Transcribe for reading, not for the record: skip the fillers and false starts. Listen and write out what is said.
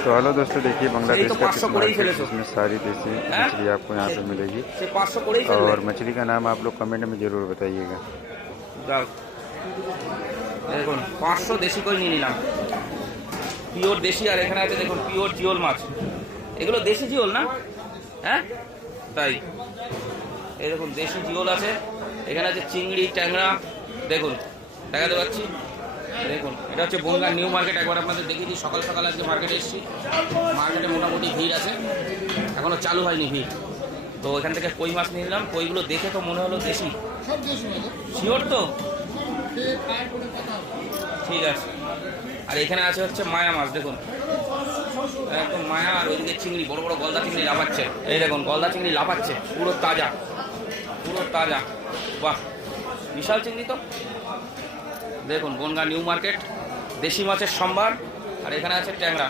तो हेलो दोस्तों, देखिए बांग्लादेश का फिश मार्केट, ফেলেছো जिसमें सारी देसी मछली आपको यहाँ पे मिलेगी। সে 500 করেই ফেললে। और मछली का नाम आप लोग कमेंट में ज़रूर बताइएगा। যাও দেখুন 500 দেশি কই নিয়ে নিলাম, পিওর দেশি। আর এখানে আছে দেখুন পিওর জিওল মাছ, এগুলো দেশি জিওল না? হ্যাঁ তাই, এই দেখুন দেশি জিওল আছে। এখানে আছে চিংড়ি, ট্যাংরা, দেখুন দেখাতে পাচ্ছি। দেখুন এটা হচ্ছে বনগাঁ নিউ মার্কেট। একবার আপনাদের দেখিয়েছি, সকাল সকাল আজকে মার্কেটে এসেছি। মার্কেটে মোটামুটি ভিড় আছে, এখনও চালু হয়নি ভিড়। তো এখান থেকে কই মাছ নিয়ে নিলাম। কইগুলো দেখে তো মনে হলো দেশি। শিওর তো? ঠিক আছে। আর এখানে আছে হচ্ছে মায়া মাছ, দেখুন একদম মায়া। আর ওইদিকে চিংড়ি, বড় বড় গলদা চিংড়ি লাফাচ্ছে। এই দেখুন গলদা চিংড়ি লাফাচ্ছে, পুরো তাজা, পুরো তাজা। বাহ, বিশাল চিংড়ি তো। দেখুন বনগাঁ নিউ মার্কেট, দেশি মাছের সম্ভার। আর এখানে আছে ট্যাংরা।